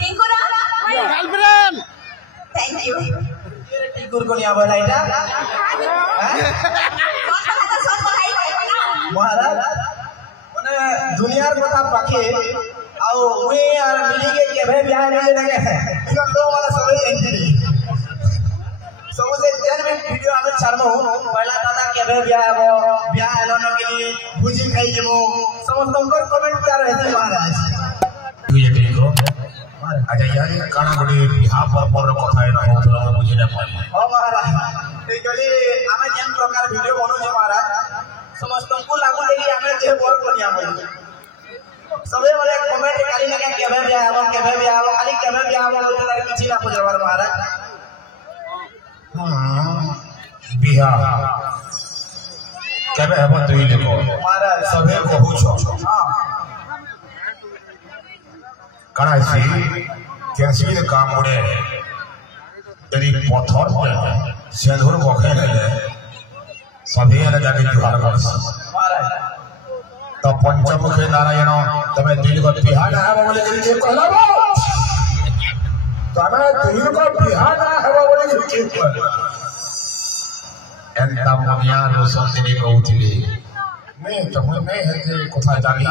টিঙ্কুরা girlfriend thank you টিঙ্কুর কোনি আবার না এটা মহারাজ মানে দুনিয়ার কথা পাখি ଆଉ ମୁଇଁ আর ମିଳିକି କେବେ ବିହା ହେଲେ ନାକେ ଲୋକ ମାନେ ସବୁ ଏନ୍ଥିଲି ସବୁ ସେ 10 ମିନିଟ ଭିডিଓ ଆମେ ଛାଡମୁ କହିଲା ଦାଦା କେବେ ବିହା ହେବ ବିହା ହେଲ ন କି ଭୁଜି ଖାଇ ଯିବୁ ସମସ୍ତଙ୍କର କମେଣ୍ଟ ତାର ହେଛି ମହାରାଜ ये देखो अच्छा यार काना बड़ी बिहार पर କଥା है ना हो मुझे ना पाए हो महाराज এই গলি ଆମେ যেন ପ୍ରକାର ଭିডিଓ ବନଉଛୁ ମହାରାଜ ସମସ୍ତଙ୍କୁ ଲାଗୁ ଲାଗି ଆମେ ଯେ ବଳ କରିଆ ବୋଲୁ सबे वाले कमेंट खाली लगे केबे बिया आबो खाली केबे बिया आबो बोलते किछि ना पुजरवार महाराज बिहा केबे हबो तुई देखो महाराज सबे कहू छ हां कणासी कैसी भी काम मुड़े तेरी पत्थर पे सिंदूर बखे ले सभी ने जाके जुहार कर महाराज तो पंचमुखी नारायण तमे दिल को बिहार ना है बोले के कहला तमे दिल को बिहार ना है बोले के कहला एंता मुनिया दोसो तेरी कहउथिले मैं तो मैं है के कथा जानी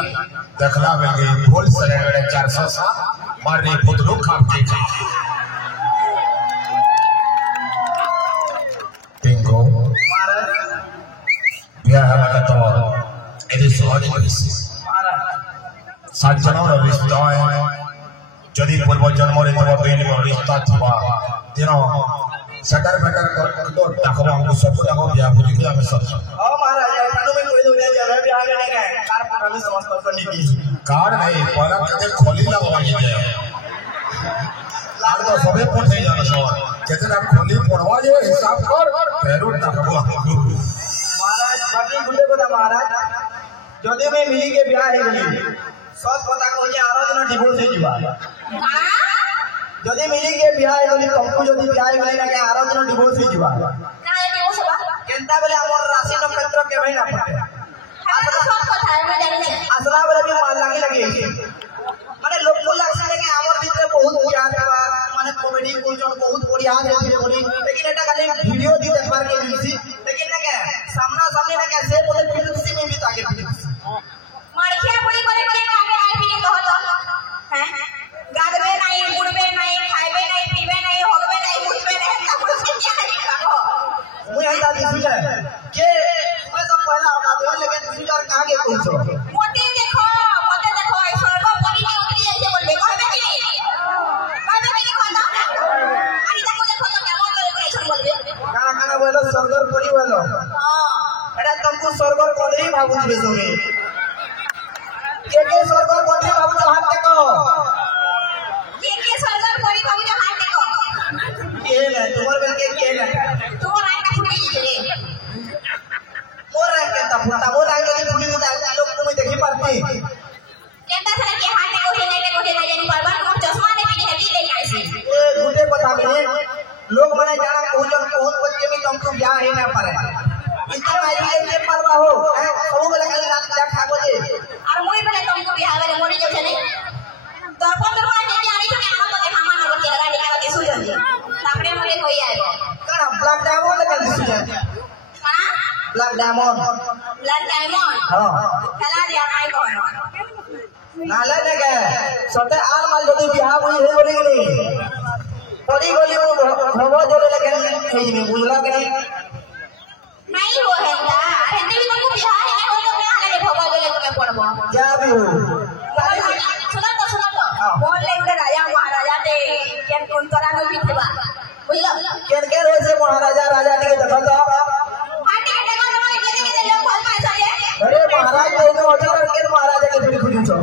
देखला में गई फूल सरे 407 मारने फुदरू खाम के टिंको महाराज बिहार लगा तो एदी सहज कहिसी साजनर रिश्ता जदि पूर्व जन्म रे तब बेन रिश्ता थिबा तेनो सटर बेटर तो डाकबा हम सब डाको बिया भूली के हम सब हां महाराज कानो में कोई दुनिया जे बिया आगे नहीं गए कार पर भी समस्त कर ली कार नहीं पहला कते खोली लगवाई जाए लाड तो सबे पठे जान सो केते ना खोली पड़वा जे हिसाब कर पेरू डाकबा महाराज बाकी गुले को महाराज जदि में मिली के बिया हे गली सच কথা কইছে আরো জন ডিভোর্স হই যাবা जदि मिली के बिया हे गली तुमको जदि बिया हे गली ना के आरो জন डिवोर्स हो जिबा काहे डिवोर्स बा केनता बेले हमर राशि नक्षत्र के भाई ना फटे आसरा सब কথা मैं जानि छी आसरा बेले भी मार लागी लगे माने लोग को लागसे कि हमर भीतर बहुत ज्ञान बा माने कॉमेडी कोजन बहुत बढ़िया है बोली लेकिन एटा खाली वीडियो दी देखबार के मिलसी लेकिन ना के सामना सामने ना के से बोले फिटसी में भी ताके फिटसी मारखिया पड़ी करे के काहे आई फिरे कहत हैं गादबे नहीं बुड़बे नहीं खाइबे नहीं पीबे नहीं होगबे नहीं बुझबे नहीं सब कुछ के क्या है राखो मुई आई दादी सुन के मैं सब पहला बता दे लेकिन दूसरी बार कहां के पूछो मोटे देखो ऐ स्वर्ग परी के उतरी जाइए बोलबे कहबे कि नहीं कहबे कि नहीं कहता अरे देखो तो केमन करे ऐसा बोलबे काना काना बोलो स्वर्गर परी बोलो हां एटा तुमको स्वर्गर कोनी बाबू बेसोगे के स्वर्गर कोनी बाबू हाथ देखो के स्वर्ग परी बाबू हाथ देखो के है तुम्हारे बेल के है तुम्हारा का फुटी गई मोर के तफुता बोल आगे के फुटी मुदा लोग को मैं देखि पाती केंता से के हाथ देखो हे नहीं जानी परवा तुम चश्मा ने पहने हेवी ले आईसी ए गुटे बता बने लोग मने जाना कोजन बहुत बच्चे में तुमको ब्याह ही ना पारे इतना आई ले परवा हो सब बेला खाली रात जा खाबो जे और मुई बेले तुमको ब्याह वाले मोड़ी जो चले दर्पण दर्पण देके आनी तो आनो तो देखा मान के लगा निकाल के सो जाती तापरे मले कोई आएगा कना ब्लैक डायमंड लगा दिस हां ब्लैक डायमंड हां चला दिया नहीं कहनो नाले लगे सते आल माल जदी बियाह होई हे बोले गेली पड़ी गली वो भगवा जोले लगे खेई में बुझला के नहीं हो है ना हिंदी भी तुमको ब्याह है नहीं हो तो ब्याह लगे भगवा जोले तुम्हें पड़बो क्या भी हो सुनो तो बोल लेके राजा महाराजा दे केन कोन तोरा में बितबा बुझलो केन के रोज से महाराजा राजा के देखो तो हाटे के देखो तो के लोग भल पाए सारे अरे महाराज को जो होटल के महाराजा के फिर पूछो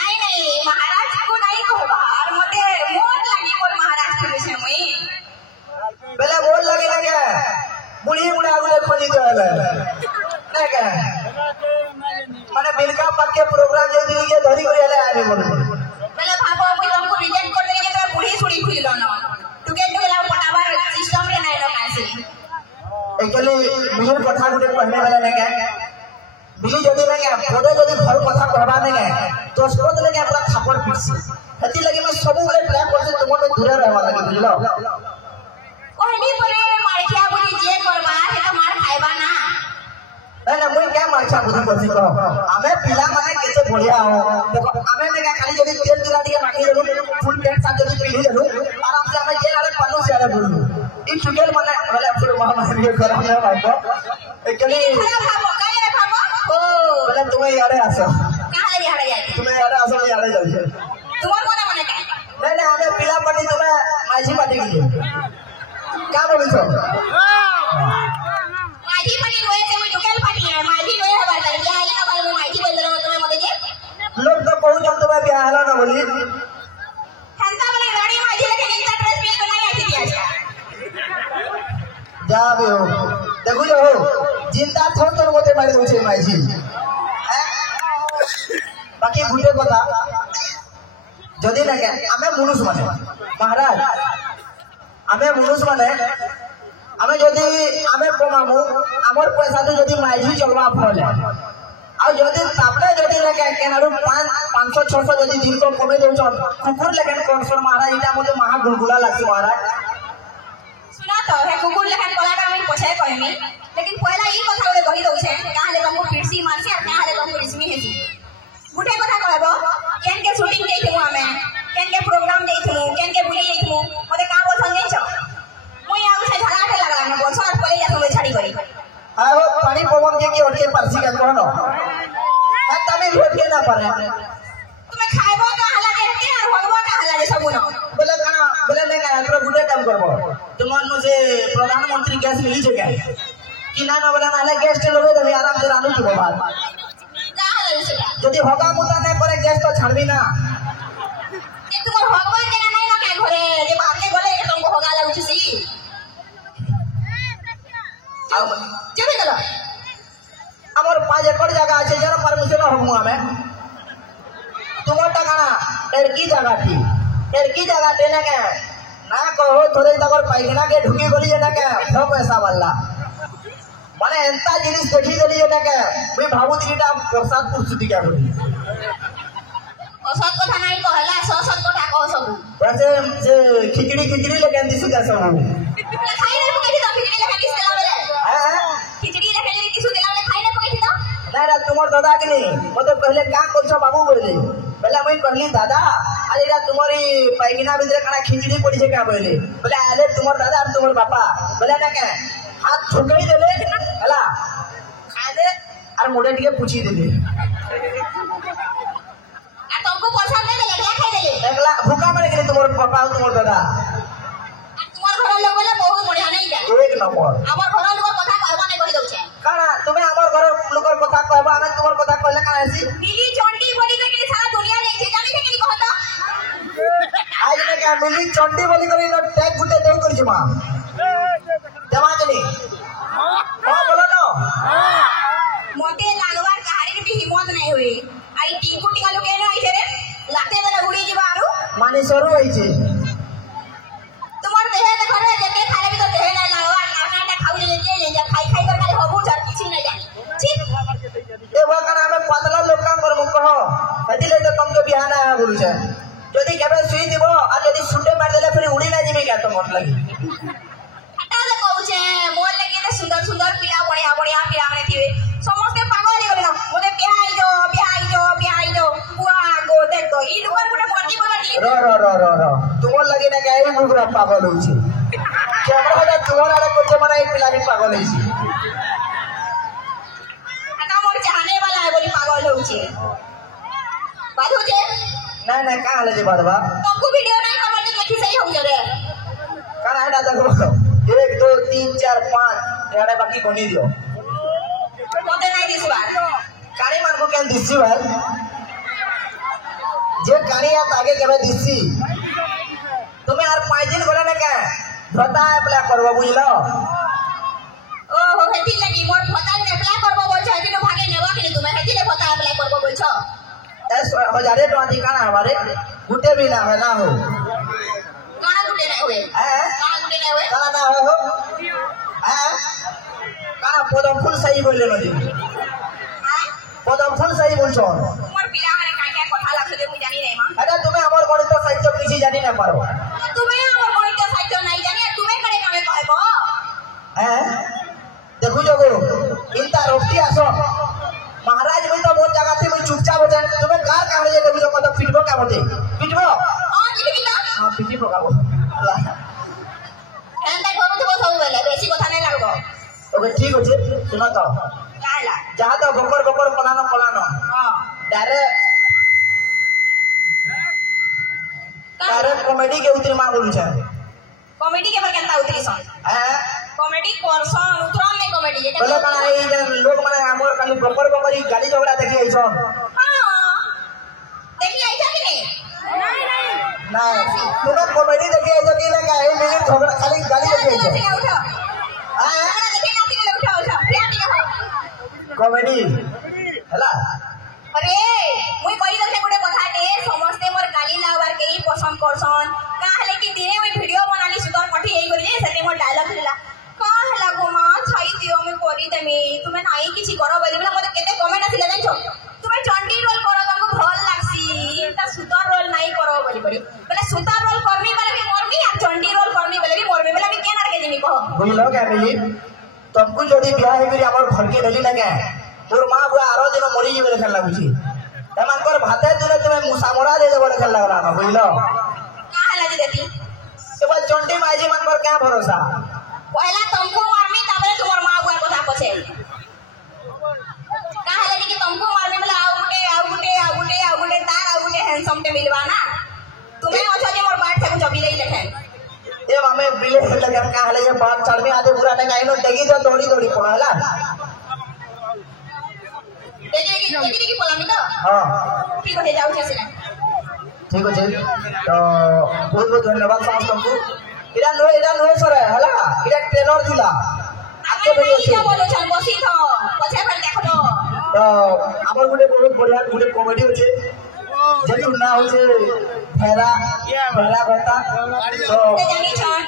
नहीं महाराज को नहीं कहबा और मोटे मोर लगी मोर महाराज के विषय में पहले बोल लगे ना क्या बुढ़ी बुढ़ा गुले खोली जो है ना क्या माने बिलका पक्के प्रोग्राम जे दिन के धरी करे ले आने बोल पहले भागो कोई तुमको रिजेक्ट कर देंगे तो बुढ़ी सुड़ी खुली लो ना तू के ला पटावर सिस्टम के नहीं लो कैसे एक्चुअली मिल कथा गुटे कहने वाला नहीं क्या बिली जदी ना लगे बोधे जदि घर कथा कहबा नहीं तो स्पत लगे पूरा थापड़ पिटसी हेती लगे मैं सब बड़े ट्राई करते तुम तो दूर रहबा लगे बुझलो कहली परे मारखिया बुझी जे करबा से तो मार खाइबा ना ना मुई क्या मारछा बुद्धि करसी कह हमें पिला माने केते बढ़िया हो देखो हमें ने खाली जदि तेल दिला दिया माखी देलु फुल पैंट साथ जदि पिनी देलु आराम से हमें जे आले पन्नु से आले बोलु ई टुकेल माने बोले फिर महामारी के खराब है भाई को एकली खराब भाबो काहे भाबो ओ बोले तुम्हें यारे आसो कहां ले यारे जाई तुम्हें यारे आसो यारे जाई तुम्हार कोने मने का नहीं हमें पिला पार्टी तुम्हें माझी पार्टी की क्या बोलू छो माझी पार्टी रोए से मैं टुकेल पार्टी है माझी रोए है बात है क्या ना बाल में माझी बोल रहा तुम्हें मते जे लोग तो कहू जब तुम्हें ब्याह हला ना बोली हंसा वाले गाड़ी माझी लेके नीचा ड्रेस पहन के नहीं आती दिया जा बे हो देखो जो हो जिंदा थोड़ तो मोते मारी दोछे माझी बाकी गुटे কথা যদি লাগে আমি মনুষ মানে মহারাজ আমি মনুষ মানে আমি যদি আমি কমামু আমার পয়সা তো যদি মাইঝি চলবা ফলে আর যদি তাপরে যদি লাগে কেনারু 500 600 যদি দিন কম কমে দেউছন কুকুর লাগেন কোনসর মহারাজ এটা মতে মহা গুলগুলা লাগছে महाराज सुना तो है कुकुर लेखन कोलाटा में पछे कहमी लेकिन पहला ई कथा बोले कहि दउ छे काहे ले तुमको पिरसी मारसी और काहे ले तुमको रिस्मी हेसी गुटे कथा कहबो केन के शूटिंग देइथमु हमें केन के प्रोग्राम देइथमु केन के बुली देइथमु मते का बोल संगे छ मुई आउ से झलाटे लागला न बोलसो और पले जाथु छाड़ी करी आओ पानी पवन के ओटे परसी का कोनो है तमे भेट के ना पारे तुम्हें खाइबो का हला देते और होगबो का हला दे सबुनो बोले नहीं का एकरो गुटे काम करबो तुमन से प्रधानमंत्री गैस मिली जगह कि ना बोला ना गेस्ट लोगे तभी आराम से रानू की बात का हला से যদি হগা মুতা নাই করে গ্যাস তো ছাড়বি না ये तुम्हार भगवान के नहीं ना के घरे जे भागे बोले कि तुमको होगा लागुछी আর चले गलो আমার 5 একর জায়গা আছে যারা পারমিশন হবু আমি তোমার টাকা না এর কি জায়গা দেনা কে না কहो थोड़े तकर पाइगना के ढुकी गली ना के सब पैसा वाला माने एंता जिनिस देखी गली ना के मैं भाबू तीटा प्रसाद पुरसुती क्या बोली असत कथा नहीं कहला ससत कथा कह सब वैसे जे खिचड़ी लेके दिसु का सब खाई नहीं पकई तो खिचड़ी लेके किस देला बेले हां खिचड़ी लेके किस देला बेले खाई नहीं पकई तो ना तुम्हार दादा के नहीं मतलब पहले का कोछो बाबू बोले पहले मैं कहली दादा अरे रा तुम्हारी पैगिना भीतर कना खिचड़ी पड़ी छे का बोले बोले अरे तुम्हार दादा और तुम्हार पापा बोले ना के हाथ ठोकई देले हला खा दे और मोड़े टिके पूछी देले आ तुमको पैसा दे देले क्या खाई देले एकला भूखा मरे गेले तुम्हार पापा और तुम्हार दादा आ तुम्हार घर लोग बोले बहुत बढ़िया नहीं जाए एक नंबर हमर घर लोग कथा कहबा नहीं कहि दउ छे काना तुम्हें हमर घर लोकर কথা कहबा हमें तुम्हार কথা कहले का ऐसी मिली चंडी बड़ी के लिए सारा दुनिया ले छे जानी छे कि कहता आज ने क्या मिली चंडी बोली करी न टैग गुटे देउ कर जमा जमा जनी हां बोलो ना मोटे लागवार कहानी भी हिम्मत नहीं हुई आई टिंकू टिका लोग एनो आई रे लाते वाला उड़ी जीवा आरो माने सरो होई छे तुम्हार देह में घरे जेते खाले भी तो देह नहीं लागवार नाना खाऊ ले जा खाई कर खाली होबू जर किसी नहीं जानी ठीक ए वो कना हमें पतला लोग काम करमु कहो हदिले तो तुमके बिहान आया बोलु छे जदी केबे सुई दिबो आ जदी सुटे मार देले फिर उड़ी ना जिमे क्या तो मत लगी हटा ले कहू छे मोर लगी तो सुंदर सुंदर पीला बढ़िया बढ़िया पीला रे थी समस्त पागल हो गेलो मोते बिहाई दो बुआ गो दे तो ई लोग गुटे मर्जी बोलनी रो तुमर लगी ना के ई बुगरा पागल होई छे केमरा होदा तुमर आरे कोचे मना ई पिला के पागल होई छे हटा मोर चाहने वाला है बोली पागल हो छे बात हो छे ना का हाले जे बादबा तुमको वीडियो नहीं कमेंट में लिखी सही हो रे काना हेडा देखो 1 2 3 4 5 एडा बाकी कोनी दियो मोते नहीं दिस बार कानी मान को केन दिसी भाई जे कानी आ आगे केबे दिसी तुम्हें यार 5 दिन बोले ना के भता अप्लाई करबो बुझलो ओ हो हेती लगी मोर भता ने अप्लाई करबो बोल छ दिनो भागे नेवा के तुम हेती ले भता अप्लाई करबो बोल छ 10,000 तो अधिकार हमारे गुटे भी ना है ना हो गाना गुटे नहीं हुए हैं गाना गुटे नहीं हुए काना ना हो हैं काना पोदम फुल सही बोले नदी পদমফল সহি বলছন তোমার পিলা মানে কাকে কথা লাগছে মুই জানি নাই মা এটা তুমি আমার গণিত সাহিত্য কিছু জানি না পারো তুমি আমার গণিত সাহিত্য নাই জানি তুমি করে কামে কইব হ্যাঁ দেখু জগো ইনতা রোটি আসো महाराज मुई तो बहुत जगह से मुई चुपचाप हो जाए तुम्हें कार काहे जे देखु कत पिटबो का मते पिटबो हां दिखी ना हां पिटी पकाबो एंदा कोन तो सब बेले बेसी কথা নাই লাগবো ओके ठीक होचे सुना तो काला जहां तो बकर बकर पलानो हां डायरेक्ट कॉमेडी के उतरी मां बोलू छे कॉमेडी के पर केनता उतरी सन हैं कॉमेडी कोरसन उतरन नहीं कॉमेडी जे बोले कना ए लोग माने हमर खाली बकर बकरी गाड़ी झगड़ा देखि आइछन हां देखि आइछा कि नहीं नहीं तुम कॉमेडी देखि आइछो कि ना ए मिनट झगड़ा खाली गाड़ी देखि आइछो उठा हां देखि ना कि उठा उठा फिर के हो कॉमेडी हला अरे मुई कहि दसे गुटे कथा के समस्ते मोर गाली लावार के ही पसंद करसन काहले कि दिने मुई वीडियो बनानी सुतर कठी एई करी जे सेते मोर डायलॉग दिला काहला गो मां छाई दियो मैं करी देमी तुमे नाही किछि करो बोली बोला मते केते कमेंट आसिला जानछो तुमे चंडी रोल करो तुमको भल लागसी ता सुतर रोल नाही करो बोली बोली बोले सुतर रोल करमी बोले भी मोरमी आ चंडी रोल करमी बोले भी मोरमी बोले भी केना के जिमी कहो बुझलो क्या मिली तुमको जदी ब्याह हे करी हमर घर के डली लगे तोर मां बुआ आरो दिन मरी जीवे लेखन लागुची एमान कर भाते तुले तुमे मुसामरा दे देबो लेखन लागला ना बुझलो काहला जे देती एबा चंडी माजी मन पर क्या भरोसा पहला तुमको मारमी तबे तुम्हार मां बुआ কথা পছে काहला कि तुमको मारमी बोले आउ गुटे तार आउ गुटे हैंडसम के मिलवा ना तुम्हें अच्छा जे मोर बाट से कुछ अभी नहीं लेखे ए हमें बिले लगे का हले ये बात चल में आधे पूरा नहीं काइनो डेगी जो दौड़ी दौड़ी पड़ाला देखी पलामी तो हां ठीक हो जाऊ छे ठीक हो जे तो बहुत बहुत धन्यवाद साहब तुमको इरा नो सर हला इरा ट्रेनर थिला आके नहीं क्या बोलो चल बसी तो पछे पर देखो तो हमर गुटे बहुत बढ़िया गुटे कॉमेडी होचे जेतु ना होचे फेरा बता तो जानी छन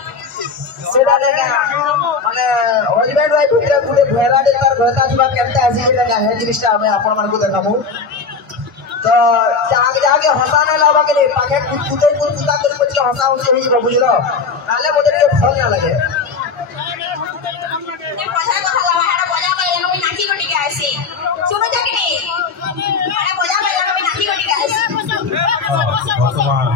सेटा देखा माने हस्बैंड वाइफ भितर गुटे फेरा दे तार घरता दिबा केनता आसी लगा है जिनिसटा हमें आपण मन को देखामु तो जाके हंसाने लावा के लिए पाखे कुत्ते कुत्ता कर कुछ हंसा उसे ही बुझलो नाले मोटे के फल ना लगे पछा कथा लावा है बजा पे एनो नाची गोटी के आसी सुनो जा कि नहीं अरे बजा पे एनो नाची गोटी के आसी भगवान